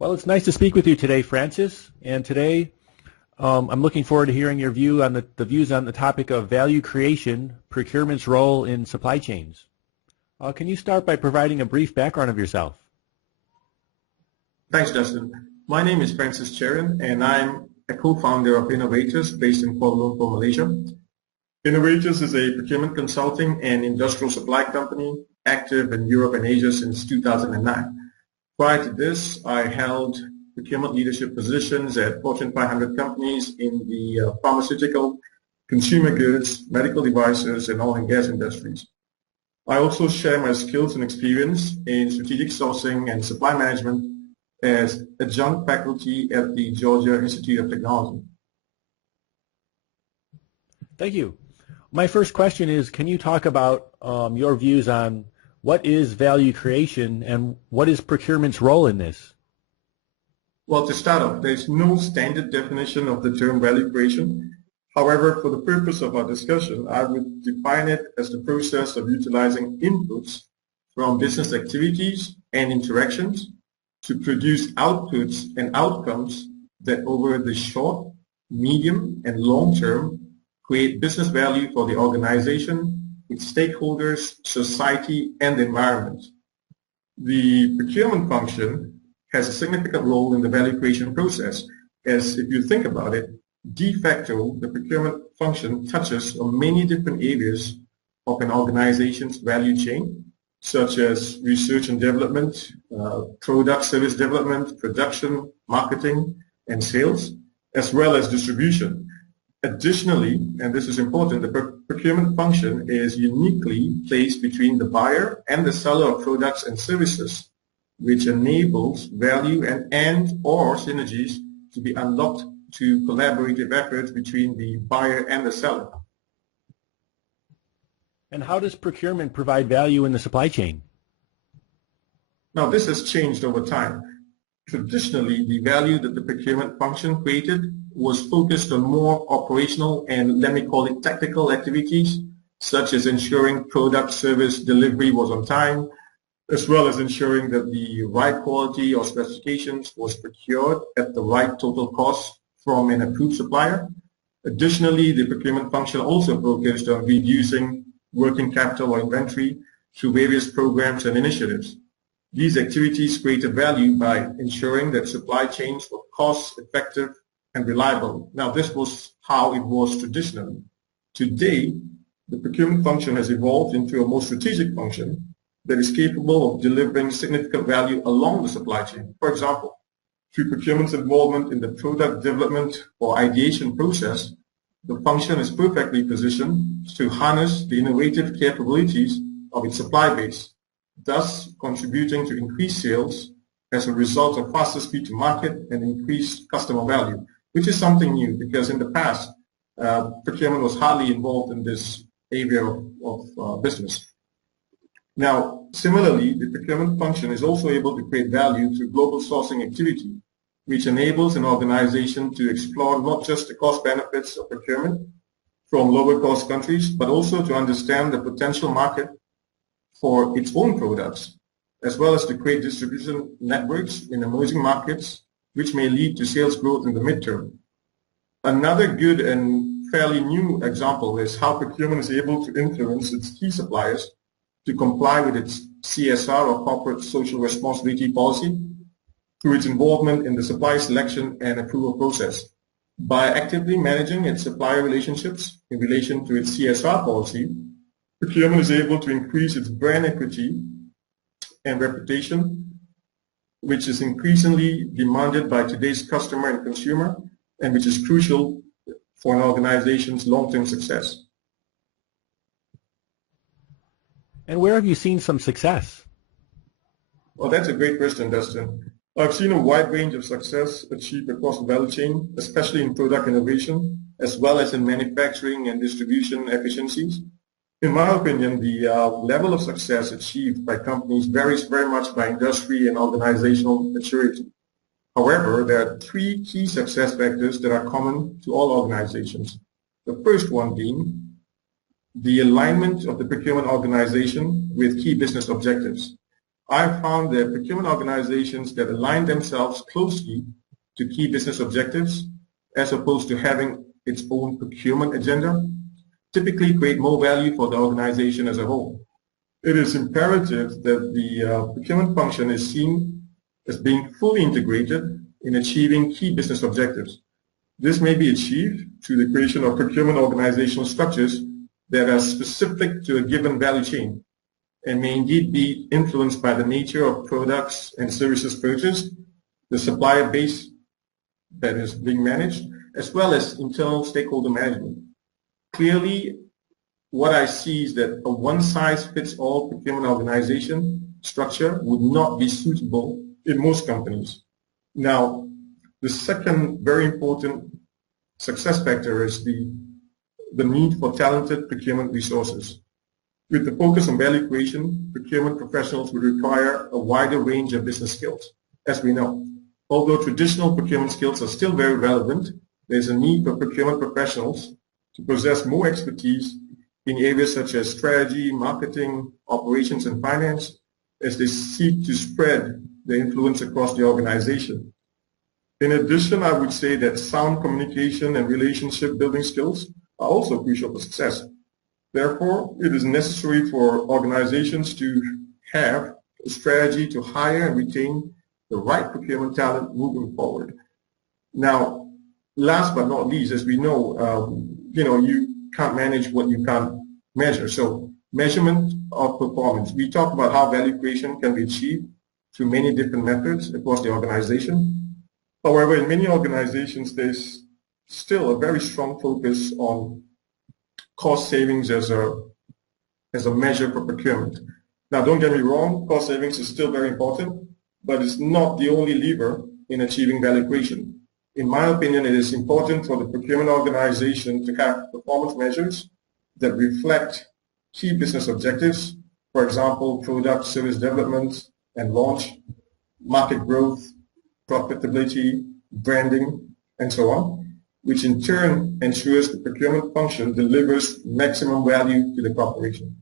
Well, it's nice to speak with you today, Francis. And today, I'm looking forward to hearing your view on the views on the topic of value creation, procurement's role in supply chains. Can you start by providing a brief background of yourself? Thanks, Justin. My name is Francis Cherian, and I'm a co-founder of Innovatus based in Kuala Lumpur, Malaysia. Innovatus is a procurement consulting and industrial supply company active in Europe and Asia since 2009. Prior to this, I held procurement leadership positions at Fortune 500 companies in the pharmaceutical, consumer goods, medical devices, and oil and gas industries. I also share my skills and experience in strategic sourcing and supply management as adjunct faculty at the Georgia Institute of Technology. Thank you. My first question is, can you talk about your views on what is value creation and what is procurement's role in this? Well, to start off, there's no standard definition of the term value creation. However, for the purpose of our discussion, I would define it as the process of utilizing inputs from business activities and interactions to produce outputs and outcomes that over the short, medium, and long term create business value for the organization, its stakeholders, society, and the environment. The procurement function has a significant role in the value creation process, as if you think about it, de facto, the procurement function touches on many different areas of an organization's value chain, such as research and development, product service development, production, marketing, and sales, as well as distribution. Additionally, and this is important, the procurement function is uniquely placed between the buyer and the seller of products and services, which enables value and or synergies to be unlocked to collaborative efforts between the buyer and the seller. And how does procurement provide value in the supply chain? Now, this has changed over time. Traditionally, the value that the procurement function created was focused on more operational and, let me call it, tactical activities, such as ensuring product service delivery was on time, as well as ensuring that the right quality or specifications was procured at the right total cost from an approved supplier. Additionally, the procurement function also focused on reducing working capital or inventory through various programs and initiatives. These activities created value by ensuring that supply chains were cost-effective and reliable. Now, this was how it was traditionally. Today, the procurement function has evolved into a more strategic function that is capable of delivering significant value along the supply chain. For example, through procurement's involvement in the product development or ideation process, the function is perfectly positioned to harness the innovative capabilities of its supply base, thus contributing to increased sales as a result of faster speed to market and increased customer value, which is something new because in the past, procurement was hardly involved in this area of business. Now, similarly, the procurement function is also able to create value through global sourcing activity, which enables an organization to explore not just the cost benefits of procurement from lower cost countries, but also to understand the potential market for its own products, as well as to create distribution networks in emerging markets, which may lead to sales growth in the midterm. Another good and fairly new example is how procurement is able to influence its key suppliers to comply with its CSR or corporate social responsibility policy through its involvement in the supply selection and approval process. By actively managing its supplier relationships in relation to its CSR policy, procurement is able to increase its brand equity and reputation, which is increasingly demanded by today's customer and consumer, and which is crucial for an organization's long-term success. And where have you seen some success? Well, that's a great question, Dustin. I've seen a wide range of success achieved across the value chain, especially in product innovation, as well as in manufacturing and distribution efficiencies. In my opinion, the level of success achieved by companies varies very much by industry and organizational maturity. However, there are three key success factors that are common to all organizations. The first one being the alignment of the procurement organization with key business objectives. I found that procurement organizations that align themselves closely to key business objectives, as opposed to having its own procurement agenda, typically create more value for the organization as a whole. It is imperative that the procurement function is seen as being fully integrated in achieving key business objectives. This may be achieved through the creation of procurement organizational structures that are specific to a given value chain and may indeed be influenced by the nature of products and services purchased, the supplier base that is being managed, as well as internal stakeholder management. Clearly, what I see is that a one-size-fits-all procurement organization structure would not be suitable in most companies. Now, the second very important success factor is the need for talented procurement resources. With the focus on value creation, procurement professionals will require a wider range of business skills. As we know, although traditional procurement skills are still very relevant, there's a need for procurement professionals to possess more expertise in areas such as strategy, marketing, operations, and finance as they seek to spread their influence across the organization. In addition, I would say that sound communication and relationship building skills are also crucial for success. Therefore, it is necessary for organizations to have a strategy to hire and retain the right procurement talent moving forward. Now, last but not least, as we know, you can't manage what you can't measure. So measurement of performance. We talked about how value creation can be achieved through many different methods across the organization. However, in many organizations, there's still a very strong focus on cost savings as a measure for procurement. Now, don't get me wrong, cost savings is still very important, but it's not the only lever in achieving value creation. In my opinion, it is important for the procurement organization to have performance measures that reflect key business objectives, for example, product, service development and launch, market growth, profitability, branding, and so on, which in turn ensures the procurement function delivers maximum value to the corporation.